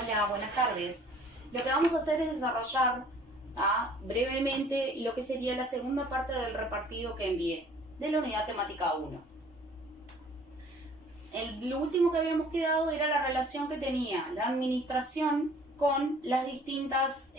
Hola, buenas tardes. Lo que vamos a hacer es desarrollar brevemente lo que sería la segunda parte del repartido que envié de la unidad temática 1. Lo último que habíamos quedado era la relación que tenía la administración con las distintas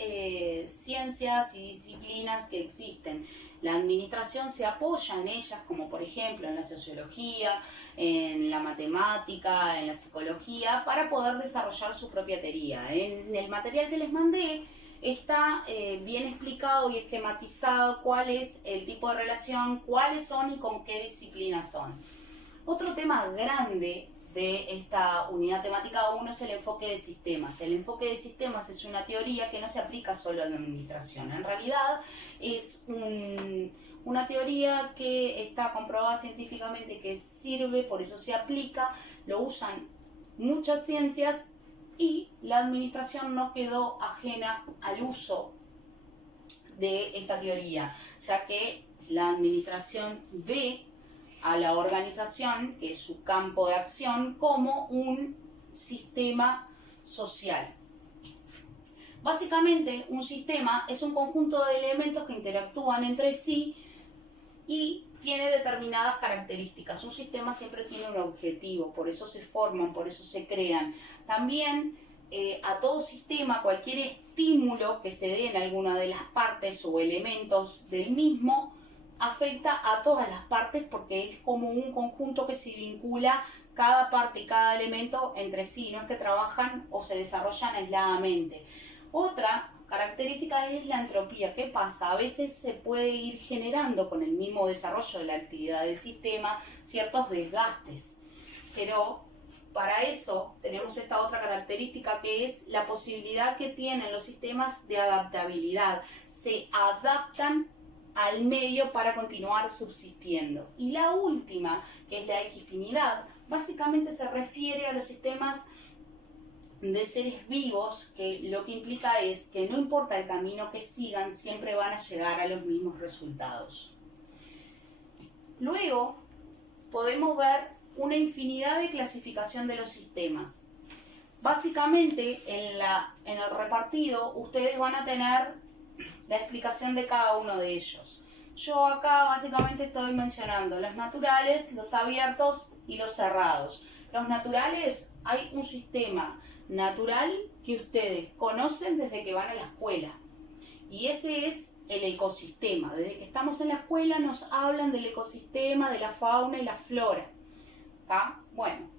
ciencias y disciplinas que existen. La administración se apoya en ellas, como por ejemplo en la sociología, en la matemática, en la psicología, para poder desarrollar su propia teoría. En el material que les mandé está bien explicado y esquematizado cuál es el tipo de relación, cuáles son y con qué disciplinas son. Otro tema grande de esta unidad temática 1 es el enfoque de sistemas. El enfoque de sistemas es una teoría que no se aplica solo a la administración. En realidad es una teoría que está comprobada científicamente que sirve, por eso se aplica, lo usan muchas ciencias y la administración no quedó ajena al uso de esta teoría, ya que la administración ve a la organización, que es su campo de acción, como un sistema social. Básicamente, un sistema es un conjunto de elementos que interactúan entre sí y tiene determinadas características. Un sistema siempre tiene un objetivo, por eso se forman, por eso se crean. También a todo sistema, cualquier estímulo que se dé en alguna de las partes o elementos del mismo, afecta a todas las partes porque es como un conjunto que se vincula cada parte y cada elemento entre sí, no es que trabajan o se desarrollan aisladamente. Otra característica es la entropía. ¿Qué pasa? A veces se puede ir generando con el mismo desarrollo de la actividad del sistema ciertos desgastes, pero para eso tenemos esta otra característica que es la posibilidad que tienen los sistemas de adaptabilidad. Se adaptan al medio para continuar subsistiendo. Y la última, que es la equifinidad, básicamente se refiere a los sistemas de seres vivos, que lo que implica es que no importa el camino que sigan, siempre van a llegar a los mismos resultados. Luego podemos ver una infinidad de clasificación de los sistemas. Básicamente en el repartido ustedes van a tener la explicación de cada uno de ellos. Yo acá básicamente estoy mencionando los naturales, los abiertos y los cerrados. Los naturales, hay un sistema natural que ustedes conocen desde que van a la escuela. Y ese es el ecosistema. Desde que estamos en la escuela nos hablan del ecosistema, de la fauna y la flora. ¿Tá? Bueno,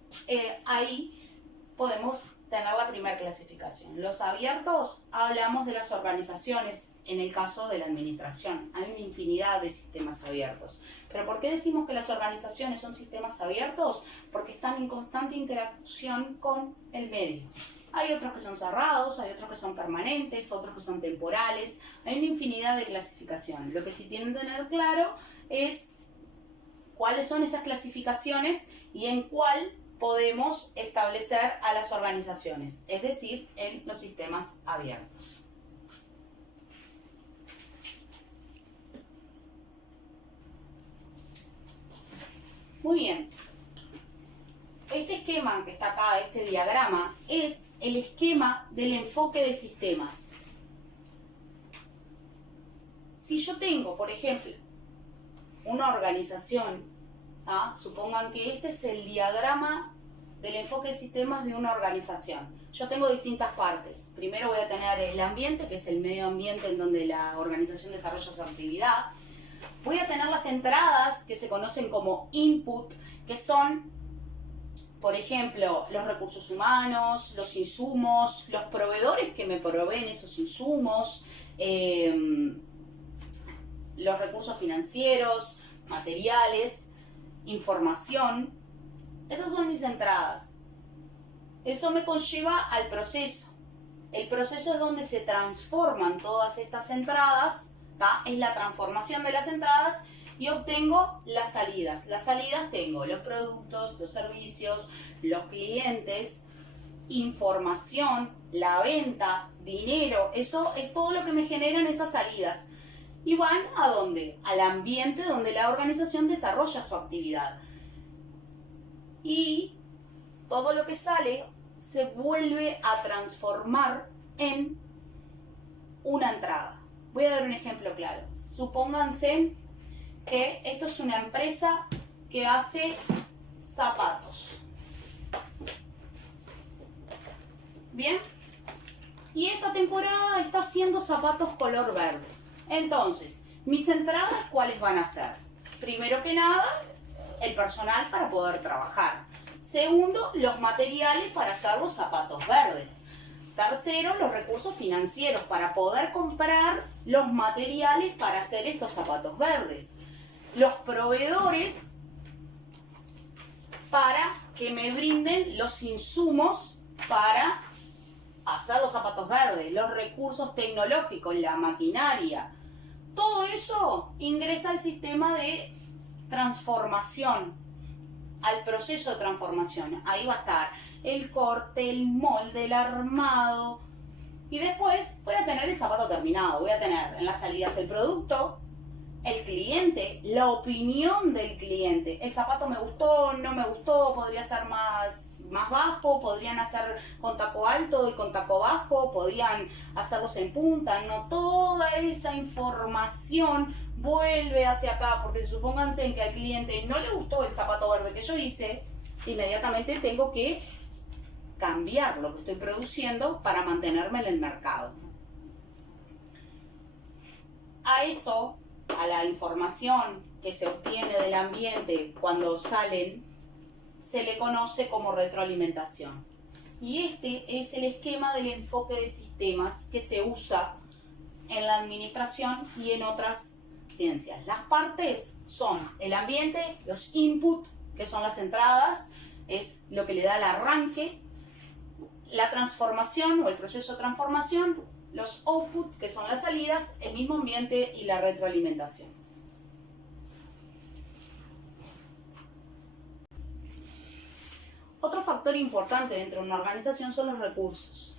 ahí podemos tener la primera clasificación. Los abiertos, hablamos de las organizaciones, en el caso de la administración. Hay una infinidad de sistemas abiertos. ¿Pero por qué decimos que las organizaciones son sistemas abiertos? Porque están en constante interacción con el medio. Hay otros que son cerrados, hay otros que son permanentes, otros que son temporales. Hay una infinidad de clasificaciones. Lo que sí tienen que tener claro es cuáles son esas clasificaciones y en cuál podemos establecer a las organizaciones, es decir, en los sistemas abiertos. Muy bien. Este esquema que está acá, este diagrama, es el esquema del enfoque de sistemas. Si yo tengo, por ejemplo, una organización, supongan que este es el diagrama del enfoque de sistemas de una organización. Yo tengo distintas partes. Primero voy a tener el ambiente, que es el medio ambiente en donde la organización desarrolla su actividad. Voy a tener las entradas, que se conocen como input, que son, por ejemplo, los recursos humanos, los insumos, los proveedores que me proveen esos insumos, los recursos financieros, materiales, información. Esas son mis entradas. Eso me conlleva al proceso. El proceso es donde se transforman todas estas entradas, es la transformación de las entradas y obtengo las salidas. Las salidas tengo los productos, los servicios, los clientes, información, la venta, dinero. Eso es todo lo que me generan esas salidas. Y van ¿a dónde? Al ambiente donde la organización desarrolla su actividad. Y todo lo que sale se vuelve a transformar en una entrada. Voy a dar un ejemplo claro. Supónganse que esto es una empresa que hace zapatos. Bien. Y esta temporada está haciendo zapatos color verde. Entonces, mis entradas, ¿cuáles van a ser? Primero que nada, el personal para poder trabajar. Segundo, los materiales para hacer los zapatos verdes. Tercero, los recursos financieros para poder comprar los materiales para hacer estos zapatos verdes. Los proveedores para que me brinden los insumos para hacer los zapatos verdes, los recursos tecnológicos, la maquinaria. Todo eso ingresa al sistema de transformación, al proceso de transformación. Ahí va a estar el corte, el molde, el armado. Y después voy a tener el zapato terminado. Voy a tener en las salidas el producto, el cliente, la opinión del cliente. El zapato me gustó, no me gustó, podría ser más bajo, podrían hacer con taco alto y con taco bajo, podían hacerlos en punta. No, toda esa información vuelve hacia acá, porque supónganse en que al cliente no le gustó el zapato verde que yo hice, inmediatamente tengo que cambiar lo que estoy produciendo para mantenerme en el mercado. A eso, a la información que se obtiene del ambiente cuando salen, se le conoce como retroalimentación. Y este es el esquema del enfoque de sistemas que se usa en la administración y en otras ciencias. Las partes son el ambiente, los inputs, que son las entradas, es lo que le da el arranque, la transformación o el proceso de transformación, los outputs, que son las salidas, el mismo ambiente y la retroalimentación. Otro factor importante dentro de una organización son los recursos.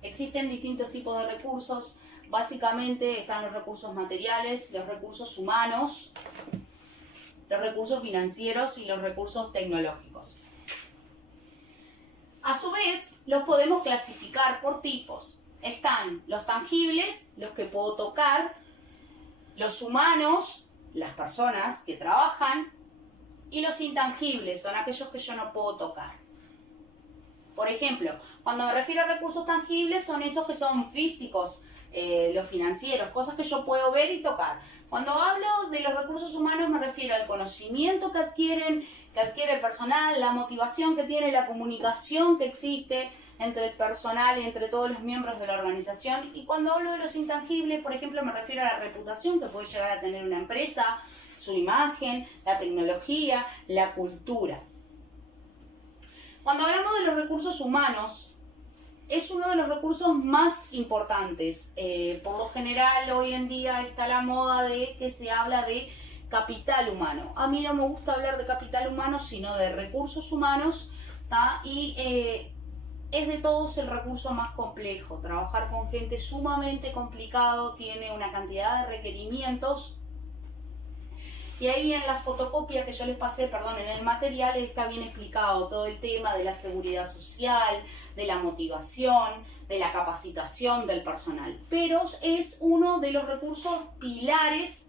Existen distintos tipos de recursos. Básicamente están los recursos materiales, los recursos humanos, los recursos financieros y los recursos tecnológicos. A su vez, los podemos clasificar por tipos. Están los tangibles, los que puedo tocar, los humanos, las personas que trabajan, y los intangibles, son aquellos que yo no puedo tocar. Por ejemplo, cuando me refiero a recursos tangibles, son esos que son físicos, los financieros, cosas que yo puedo ver y tocar. Cuando hablo de los recursos humanos me refiero al conocimiento que adquiere el personal, la motivación que tiene, la comunicación que existe entre el personal y entre todos los miembros de la organización. Y cuando hablo de los intangibles, por ejemplo, me refiero a la reputación que puede llegar a tener una empresa, su imagen, la tecnología, la cultura. Cuando hablamos de los recursos humanos, es uno de los recursos más importantes. Por lo general, hoy en día está la moda de que se habla de capital humano. A mí no me gusta hablar de capital humano, sino de recursos humanos, ¿tá? Y es de todos el recurso más complejo. Trabajar con gente es sumamente complicado, tiene una cantidad de requerimientos. Y ahí en la fotocopia que yo les pasé, en el material está bien explicado todo el tema de la seguridad social, de la motivación, de la capacitación del personal. Pero es uno de los recursos pilares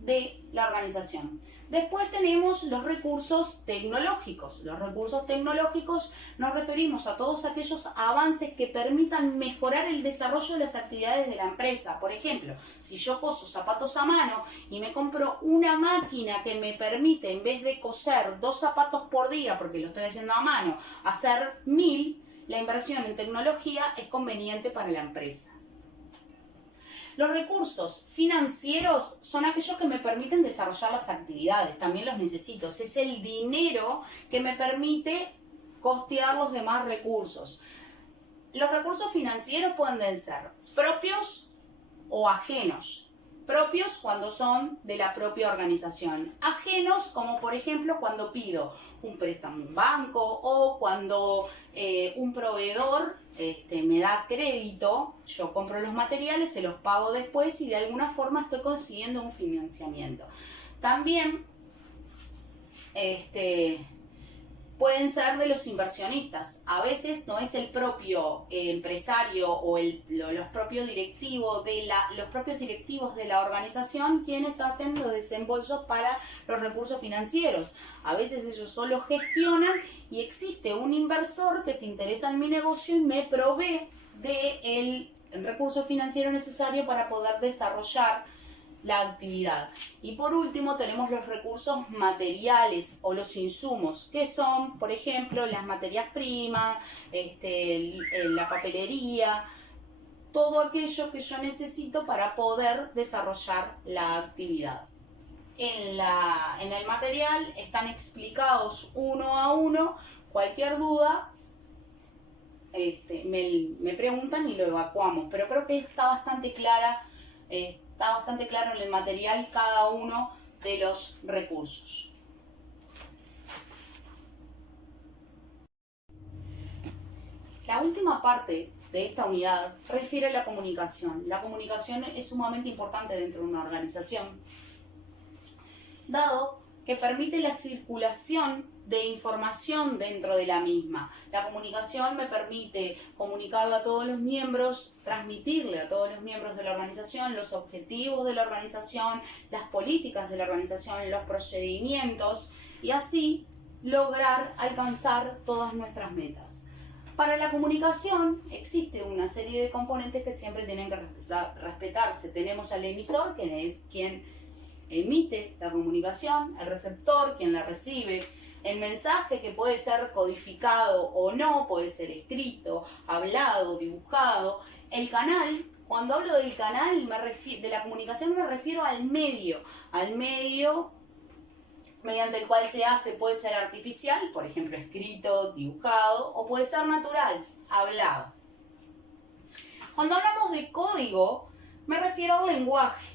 de la organización. Después tenemos los recursos tecnológicos. Los recursos tecnológicos nos referimos a todos aquellos avances que permitan mejorar el desarrollo de las actividades de la empresa. Por ejemplo, si yo coso zapatos a mano y me compro una máquina que me permite, en vez de coser 2 zapatos por día, porque lo estoy haciendo a mano, hacer 1000, la inversión en tecnología es conveniente para la empresa. Los recursos financieros son aquellos que me permiten desarrollar las actividades, también los necesito. Es el dinero que me permite costear los demás recursos. Los recursos financieros pueden ser propios o ajenos. Propios cuando son de la propia organización. Ajenos como por ejemplo cuando pido un préstamo en un banco o cuando un proveedor me da crédito, yo compro los materiales, se los pago después y de alguna forma estoy consiguiendo un financiamiento. También pueden ser de los inversionistas. A veces no es el propio empresario o los propios directivos de la organización quienes hacen los desembolsos para los recursos financieros. A veces ellos solo gestionan y existe un inversor que se interesa en mi negocio y me provee del recurso financiero necesario para poder desarrollar la actividad. Y por último tenemos los recursos materiales o los insumos, que son, por ejemplo, las materias primas, la papelería, todo aquello que yo necesito para poder desarrollar la actividad. En el material están explicados uno a uno. Cualquier duda me preguntan y lo evacuamos, pero creo que está bastante claro en el material cada uno de los recursos. La última parte de esta unidad refiere a la comunicación. La comunicación es sumamente importante dentro de una organización, dado que permite la circulación de información dentro de la misma. La comunicación me permite comunicarle a todos los miembros, transmitirle a todos los miembros de la organización los objetivos de la organización, las políticas de la organización, los procedimientos y así lograr alcanzar todas nuestras metas. Para la comunicación existe una serie de componentes que siempre tienen que respetarse. Tenemos al emisor, que es quien emite la comunicación, el receptor, quien la recibe, el mensaje que puede ser codificado o no, puede ser escrito, hablado, dibujado, el canal. Cuando hablo del canal de la comunicación me refiero al medio mediante el cual se hace. Puede ser artificial, por ejemplo escrito, dibujado, o puede ser natural, hablado. Cuando hablamos de código me refiero al lenguaje.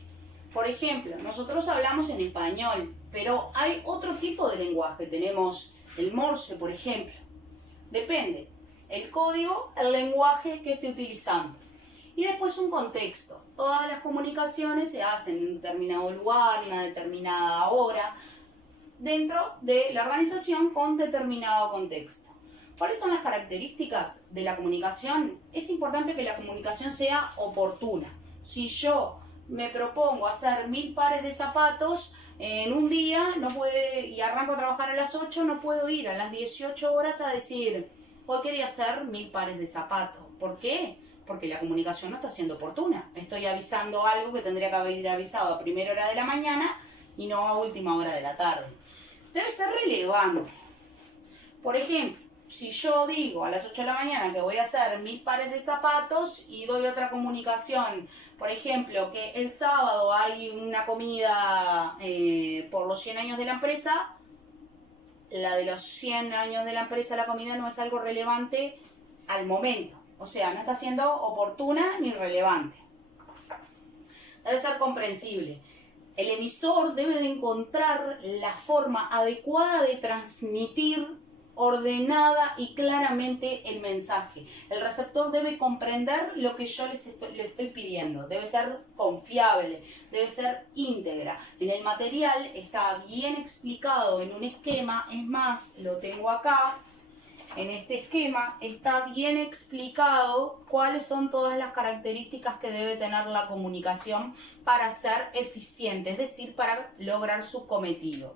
Por ejemplo, nosotros hablamos en español, pero hay otro tipo de lenguaje. Tenemos el Morse, por ejemplo. Depende. El código, el lenguaje que esté utilizando. Y después un contexto. Todas las comunicaciones se hacen en un determinado lugar, una determinada hora, dentro de la organización con determinado contexto. ¿Cuáles son las características de la comunicación? Es importante que la comunicación sea oportuna. Si yo me propongo hacer 1000 pares de zapatos en un día y arranco a trabajar a las 8, no puedo ir a las 18 horas a decir, hoy quería hacer 1000 pares de zapatos. ¿Por qué? Porque la comunicación no está siendo oportuna. Estoy avisando algo que tendría que haber avisado a primera hora de la mañana y no a última hora de la tarde. Debe ser relevante. Por ejemplo, si yo digo a las 8 de la mañana que voy a hacer 1000 pares de zapatos y doy otra comunicación, por ejemplo, que el sábado hay una comida por los 100 años de la empresa, la de los 100 años de la empresa, la comida no es algo relevante al momento. O sea, no está siendo oportuna ni relevante. Debe ser comprensible. El emisor debe de encontrar la forma adecuada de transmitir ordenada y claramente el mensaje. El receptor debe comprender lo que yo le estoy pidiendo. Debe ser confiable, debe ser íntegra. En el material está bien explicado en un esquema, es más, lo tengo acá. En este esquema está bien explicado cuáles son todas las características que debe tener la comunicación para ser eficiente, es decir, para lograr su cometido.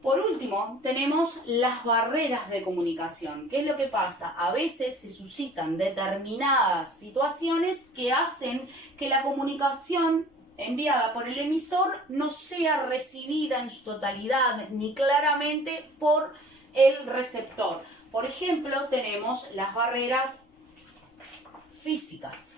Por último, tenemos las barreras de comunicación. ¿Qué es lo que pasa? A veces se suscitan determinadas situaciones que hacen que la comunicación enviada por el emisor no sea recibida en su totalidad ni claramente por el receptor. Por ejemplo, tenemos las barreras físicas.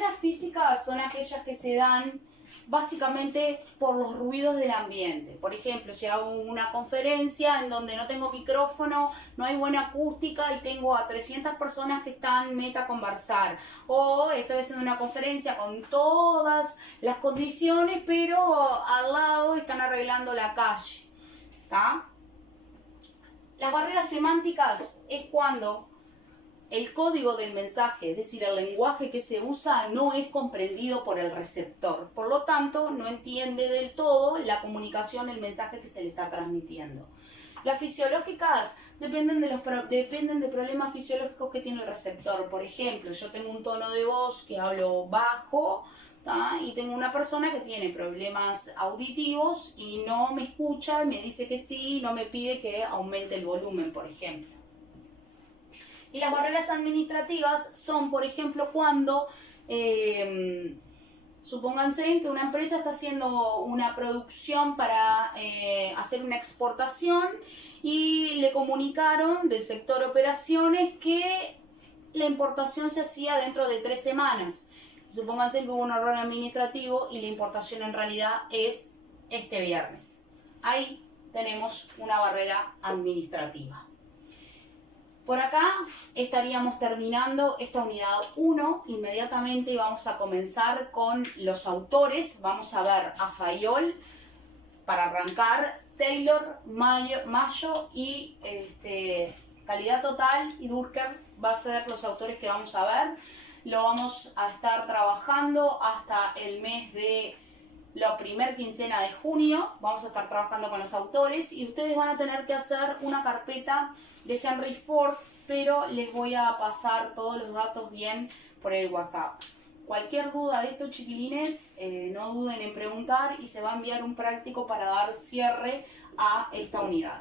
barreras físicas son aquellas que se dan básicamente por los ruidos del ambiente. Por ejemplo, si hago una conferencia en donde no tengo micrófono, no hay buena acústica y tengo a 300 personas que están meta a conversar. O estoy haciendo una conferencia con todas las condiciones, pero al lado están arreglando la calle. ¿Está? Las barreras semánticas es cuando el código del mensaje, es decir, el lenguaje que se usa, no es comprendido por el receptor. Por lo tanto, no entiende del todo la comunicación, el mensaje que se le está transmitiendo. Las fisiológicas dependen de problemas fisiológicos que tiene el receptor. Por ejemplo, yo tengo un tono de voz que hablo bajo, ¿tá? Y tengo una persona que tiene problemas auditivos y no me escucha, me dice que sí, no me pide que aumente el volumen, por ejemplo. Y las barreras administrativas son, por ejemplo, cuando, supónganse que una empresa está haciendo una producción para hacer una exportación y le comunicaron del sector operaciones que la importación se hacía dentro de 3 semanas. Supónganse que hubo un error administrativo y la importación en realidad es este viernes. Ahí tenemos una barrera administrativa. Por acá estaríamos terminando esta unidad 1 inmediatamente y vamos a comenzar con los autores. Vamos a ver a Fayol para arrancar, Taylor, Mayo y Calidad Total y Durkheim va a ser los autores que vamos a ver. Lo vamos a estar trabajando hasta el mes de la primer quincena de junio. Vamos a estar trabajando con los autores y ustedes van a tener que hacer una carpeta de Henry Ford, pero les voy a pasar todos los datos bien por el WhatsApp. Cualquier duda de estos chiquilines, no duden en preguntar y se va a enviar un práctico para dar cierre a esta unidad.